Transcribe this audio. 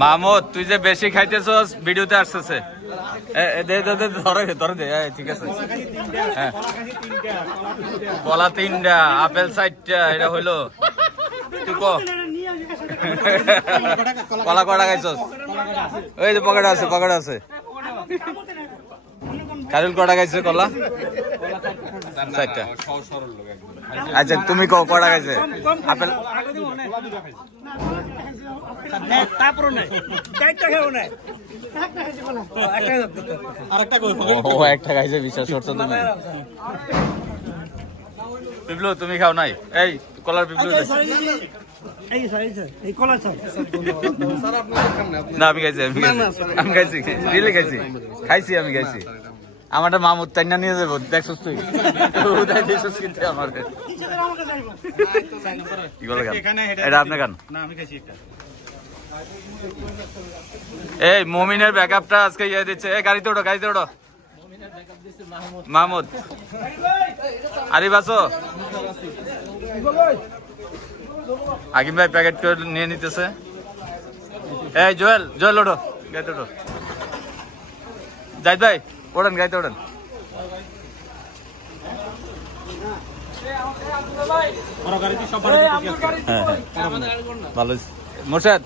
মাহমুদ তুই যে বেশি খাইতেছস ভিডিওতে আসতেছে ধরে দে ঠিক আছে কলা 3টা আপেল 4টা এটা হইলো তুই কলা কটা খাইছস ওই যে পকেটে আছে কাজল কটা খাইছে কলা 4টা আচ্ছা তুমি কটা খাইছে আপেল একটা খাইছে বিশ্বাস করছো তুমি পিপলু তুমি খাও নাই এই কলার পিপলু না আমি খাইছি আমি খাইছি আমারটা মামুদ টাইনা নিয়ে যাবো দেখছিস তুই কিন্তু আমার এটা আপনি খান এই মমিনের ব্যাকআপটা আজকে ইয়ে দিচ্ছে এই গাড়িতে ওঠো মাহমুদ আরিফ আছো আকিম ভাই প্যাকেট করে নিয়ে নিতেছে এই জোয়েল ওঠো গাড়িতে ওঠো জাহিদ ভাই ওঠেন গাড়িতে ওঠেন ভালো মোর্শেদ